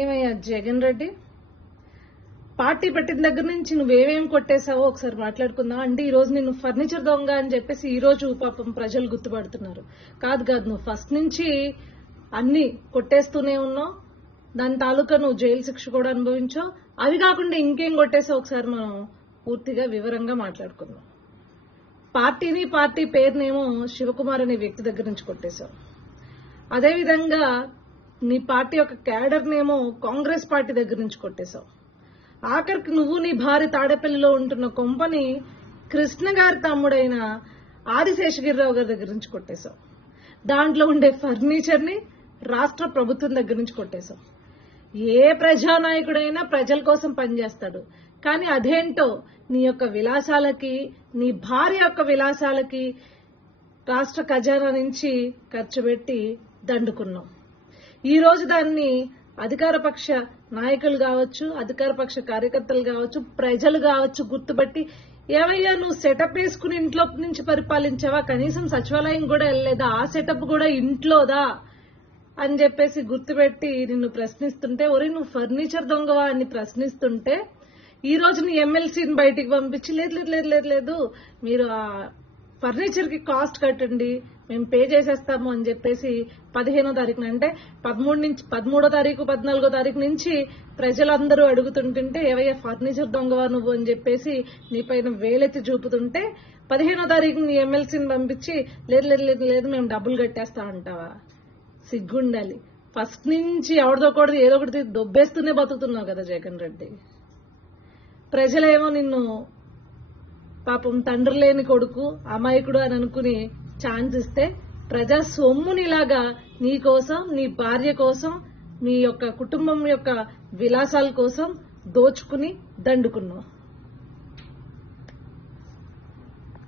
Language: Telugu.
ఏమయ్యా జగన్ రెడ్డి, పార్టీ పెట్టిన దగ్గర నుంచి నువ్వేమేం కొట్టేశావో ఒకసారి మాట్లాడుకుందాం. అంటే ఈ రోజు నిన్ను ఫర్నిచర్ దొంగ అని చెప్పేసి ఈ రోజు పాపం ప్రజలు గుర్తుపడుతున్నారు. కాదు నువ్వు ఫస్ట్ నుంచి అన్ని కొట్టేస్తూనే ఉన్నావు. దాని తాలూకా నువ్వు జైలు శిక్ష కూడా అనుభవించావు. అవి కాకుండా ఇంకేం కొట్టేసావు ఒకసారి మనం పూర్తిగా వివరంగా మాట్లాడుకుందాం. పార్టీ పేరునేమో శివకుమార్ అనే వ్యక్తి దగ్గర నుంచి కొట్టేశావు. అదేవిధంగా నీ పార్టీ యొక్క క్యాడర్నేమో కాంగ్రెస్ పార్టీ దగ్గర నుంచి కొట్టేశావు. ఆఖరికి నువ్వు నీ భార్య తాడేపల్లిలో ఉంటున్న కొంపని కృష్ణ గారి తమ్ముడైన ఆదిశేషగిరిరావు గారి దగ్గర నుంచి కొట్టేశావు. దాంట్లో ఉండే ఫర్నిచర్ ని రాష్ట్ర ప్రభుత్వం దగ్గర నుంచి కొట్టేశావు. ఏ ప్రజానాయకుడైనా ప్రజల కోసం పనిచేస్తాడు, కానీ అదేంటో నీ యొక్క విలాసాలకి, నీ భార్య యొక్క విలాసాలకి రాష్ట్ర ఖజానా నుంచి ఖర్చు పెట్టి దండుకున్నావు. ఈ రోజు దాన్ని అధికార పక్ష నాయకులు కావచ్చు, అధికార పక్ష కార్యకర్తలు కావచ్చు, ప్రజలు కావచ్చు గుర్తుపట్టి, ఏమయ్యా నువ్వు సెటప్ వేసుకుని ఇంట్లో నుంచి పరిపాలించావా, కనీసం సచివాలయం కూడా వెళ్ళలేదా, ఆ సెటప్ కూడా ఇంట్లోదా అని చెప్పేసి గుర్తుపెట్టి నిన్ను ప్రశ్నిస్తుంటే, ఒరే నువ్వు ఫర్నిచర్ దొంగవా అని ప్రశ్నిస్తుంటే, ఈ రోజు నీ ఎమ్మెల్సీని బయటికి పంపించి లేదు లేదు లేదు లేదు లేదు మీరు ఆ ఫర్నిచర్ కి కాస్ట్ కట్టండి, మేము పే చేసేస్తాము అని చెప్పేసి 15వ తారీఖున, అంటే 13వ తారీఖు 14వ తారీఖు నుంచి ప్రజలందరూ అడుగుతుంటుంటే, ఏవయ్యా ఫర్నిచర్ దొంగవా నువ్వు అని చెప్పేసి నీ పైన వేలెత్తి చూపుతుంటే 15వ తారీఖు నీ ఎమ్మెల్సీని పంపించి లేదు లేదు లేదు లేదు మేము డబ్బులు కట్టేస్తా అంటావా? సిగ్గుండాలి. ఫస్ట్ నుంచి ఎవరిదో కూడా ఏదో ఒకటి దొబ్బేస్తూనే బతుకుతున్నావు కదా జగన్ రెడ్డి. ప్రజలేమో నిన్ను పాపం తండ్రి లేని కొడుకు, అమాయకుడు అని అనుకుని ఛాన్స్ ఇస్తే, ప్రజా సొమ్మునిలాగా నీ కోసం, నీ భార్య కోసం, మీ యొక్క కుటుంబం యొక్క విలాసాల కోసం దోచుకుని దండుకున్నావు.